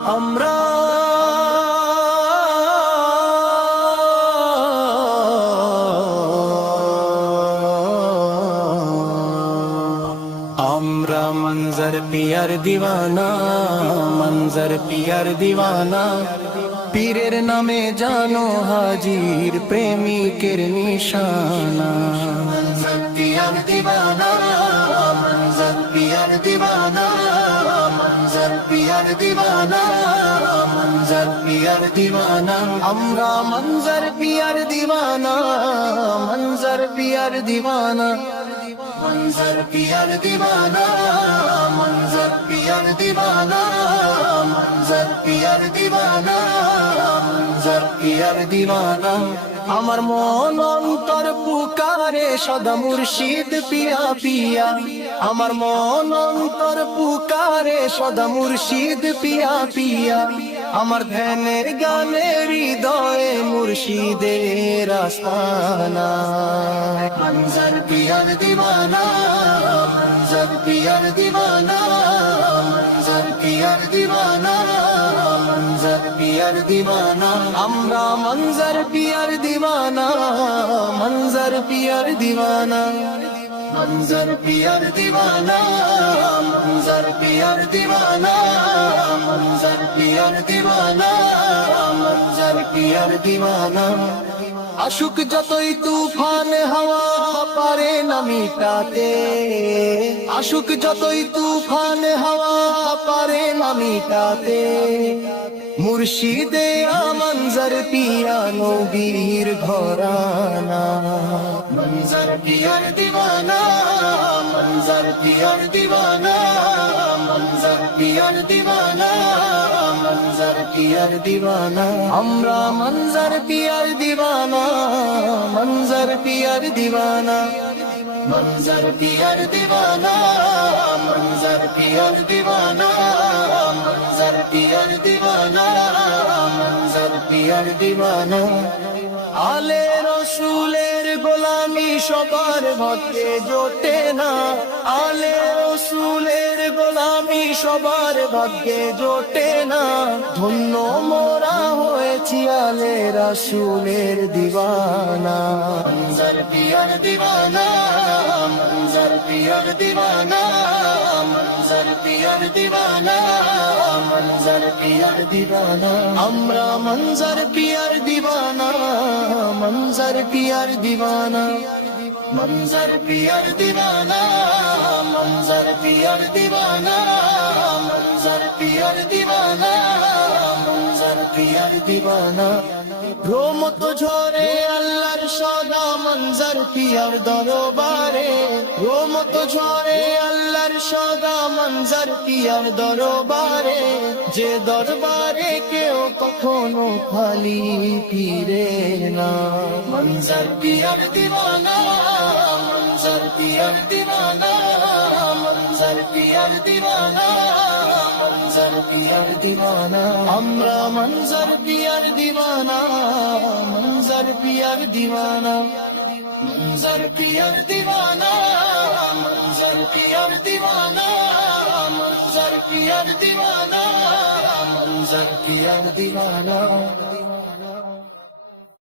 আমরা আমরা মঞ্জর পিয়ার দিওয়ানা, মঞ্জর পিয়ার দিওয়ানা। পীরের নামে জানো হাজির প্রেমিকের নিশানা। মঞ্জর পিয়ার দিওয়ানা, মঞ্জর পিয়ার দিওয়ানা, মঞ্জর পিয়ার দিওয়ানা, মঞ্জর পিয়ার দিওয়ানা। আমরা মঞ্জর পিয়ার দিওয়ানা, মঞ্জর পিয়ার দিওয়ানা, মঞ্জর পিয়ার দিওয়ানা, মঞ্জর পিয়ার দিওয়ানা, মঞ্জর পিয়ার দিওয়ানা, মঞ্জর পিয়ার দিওয়ানা। আমার মন অন্তর পুকারে সদা মুর্শিদ পিয়া পিয়া। আমার মন অন্তর পুকারে সদা মুর্শিদ পিয়া পিয়া। আমার ধ্যানের গানের হৃদয়ে মুর্শিদের আস্তানা। মঞ্জর পিয়ার দিওয়ানা, মঞ্জর পিয়ার দিওয়ানা, মঞ্জর পিয়ার দিওয়ানা, মঞ্জর পিয়ার দিওয়ানা। আমরা মঞ্জর পিয়ার দিওয়ানা, মঞ্জর পিয়ার দিওয়ানা, মঞ্জর পিয়ার দিওয়ানা, মঞ্জর পিয়ার দিওয়ানা, মঞ্জর পিয়ার দিওয়ানা, মঞ্জর পিয়ার দিওয়ানা। আশুক যতই তুফান হাওয়া পারে না মিটাতে, আশুক যতই তুফান হাওয়া পারে না মিটাতে। মুর্শিদে মঞ্জর পিয়া নবীর ঘরানা। মঞ্জর পিয়ার দিওয়ানা, মঞ্জর পিয়ার দিওয়ানা, মঞ্জর পিয়ার দিওয়ানা, মঞ্জর পিয়ার দিওয়ানা। আমরা মঞ্জর পিয়ার দিওয়ানা, মঞ্জর পিয়ার দিওয়ানা, মঞ্জর পিয়ার দিওয়ানা, মঞ্জর পিয়ার দিওয়ানা, মঞ্জর পিয়ার দিওয়ানা, মঞ্জর পিয়ার দিওয়ানা। আলে রসুলের গোলামি সবার ভাগ্যে জোটে না। আলে রসুলের গোলামি সবার ভাগ্যে জোটে না। ধন্য মোরা হয়েছি আলে রসুলের দিওয়ানা। মঞ্জর পিয়ার দিওয়ানা, মঞ্জর পিয়ার দিওয়ানা, মঞ্জর পিয়ার দিওয়ানা, মঞ্জর পিয়ার দিওয়ানা। আমরা মঞ্জর পিয়ার দিওয়ানা, মঞ্জর পিয়ার দিওয়ানা, মঞ্জর পিয়ার দিওয়ানা, মঞ্জর পিয়ার দিওয়ানা, মঞ্জর পিয়ার দিওয়ানা, মঞ্জর পিয়ার দিওয়ানা। রহমত ঝরে আল্লাহর সদা মঞ্জর পিয়ার দরবারে। রহমত ঝরে আল্লাহর সদা মঞ্জর পিয়ার দরবারে। যে দরবারে কেউ কখনো খালি ফিরে না। মঞ্জর পিয়ার দিওয়ানা, মঞ্জর পিয়ার দিওয়ানা, মঞ্জর পিয়ার দিওয়ানা, মঞ্জর পিয়ার দিওয়ানা। আমরা মঞ্জর পিয়ার দিওয়ানা, মঞ্জর পিয়ার দিওয়ানা, মঞ্জর পিয়ার দিওয়ানা, মঞ্জর পিয়ার দিওয়ানা, মঞ্জর পিয়ার দিওয়ানা, মঞ্জর পিয়ার দিওয়ানা।